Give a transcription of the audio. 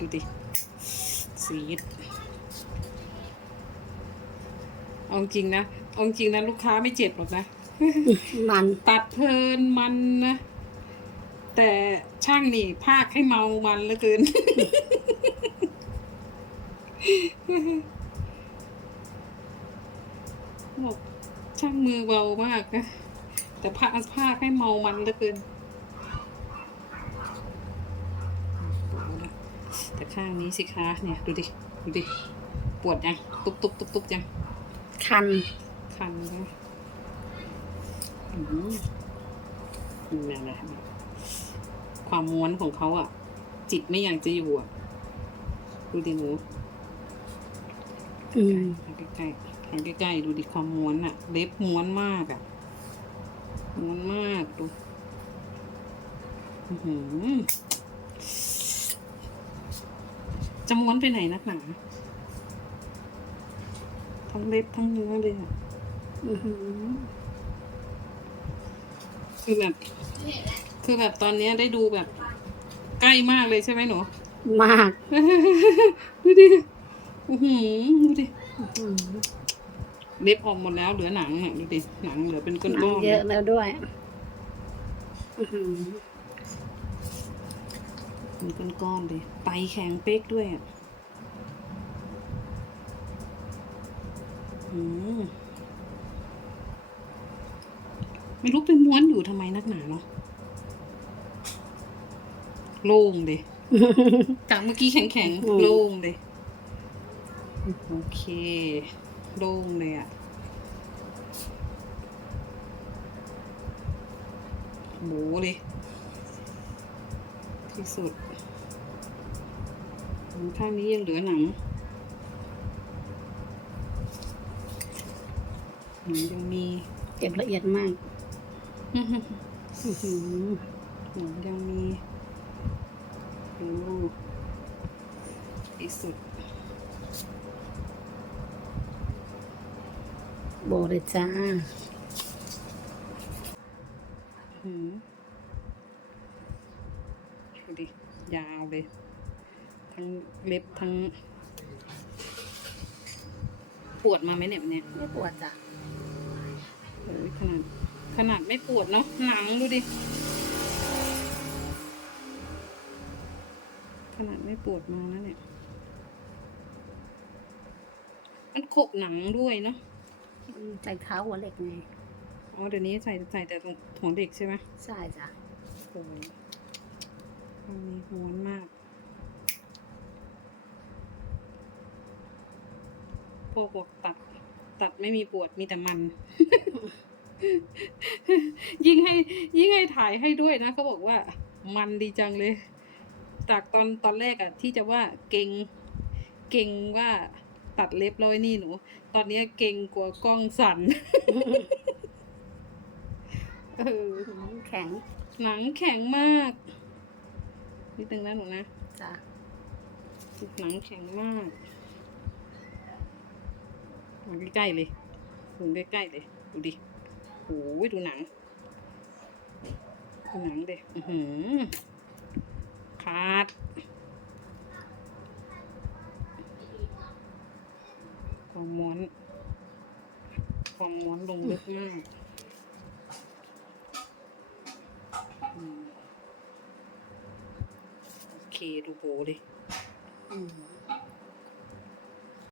ดูดิสีดเอาจริงนะเอาจริงนะลูกค้าไม่เจ็บหรอกนะ มันตัดเพลินมันนะ แต่ช่างนี่ภาคให้เมามันเหลือเกิน บอกช่างมือเบามากนะ แต่ภาคภาคให้เมามันเหลือเกิน แต่ข้างนี้สิคะเนี่ย ดูดิ ดูดิ ปวดยัง ตุบตุบตุบตุบยัง คัน คันนะอืมนั่นแหละความม้วนของเขาอะ จิตไม่อยากจะอยู่อะ ดูดิหนูอืมถ่ายใกล้ๆถ่ายใกล้ๆดูดิความม้วนอะ เล็บม้วนมากอะ ม้วนมากดู อือหือ จะม้วนไปไหนนักหนาทั้งเล็บทั้งเนื้อเลยอะอื้อหือคือแบบ คือแบบตอนเนี้ยได้ดูแบบ ใกล้มากเลยใช่ไหมหนู มาก ดูดิโอ้โหดูดิอื้อหือเล็บออกหมดแล้วเหลือหนังเนี่ยดูดิหนังเหลือเป็นก้หนังอนๆเยอะแล้วด้วย อื้อหือ เป็นก้อนๆเลย ไตแข็งเป๊กด้วยอะอืมไม่รู้ไปม้วนอยู่ทำไมนักหนาเนาะโล่งเลยจากเมื่อกี้แข็งๆ โล่งเลย โอเค โล่งเลยอะโหเลยที่สุด ข้างนี้ยังเหลือหนังหนังยังมีเก็บละเอียดมากอื้อหือหนังยังมีโอ้ที่สุดโบเลยจ้าหืมดูดิยาวเลย ทั้งเล็บทั้ง ปวดมาไหมเนี่ยวันเนี่ยไม่ปวดจ้ะเฮ้ยขนาดขนาดไม่ปวดเนาะหนังดูดิ ขนาดไม่ปวดมาแล้วเนี่ย มันโขกหนังด้วยเนาะอืมใส่เท้าหัวเหล็กไงอ๋อเดี๋ยวนี้ใส่ใส่แต่ตรงหัวเด็กใช่ไหมใช่จ้ะโอ้ยอันนี้ม้วนมาก พวกบอกตัด ตัดไม่มีปวดมีแต่มัน ยิ่งให้ ยิ่งให้ถ่ายให้ด้วยนะเขาบอกว่า มันดีจังเลย จากตอนตอนแรกอะที่จะว่าเก่งเก่งว่าตัดเล็บแล้วไอ้นี่หนู ตอนนี้เก่งกลัวกล้องสั่นเออแข็ง หนังแข็งมากนิดนึงนะหนูนะจ้ะหนังแข็งมาก มาใกล้ๆเลยถึงใกล้ๆเลย ดูดิโอ้ยดูหนัง ดูหนังเด็อือหือขาดความม้วนความม้วนลงลึกมากโอเค ดูโบเลย อืม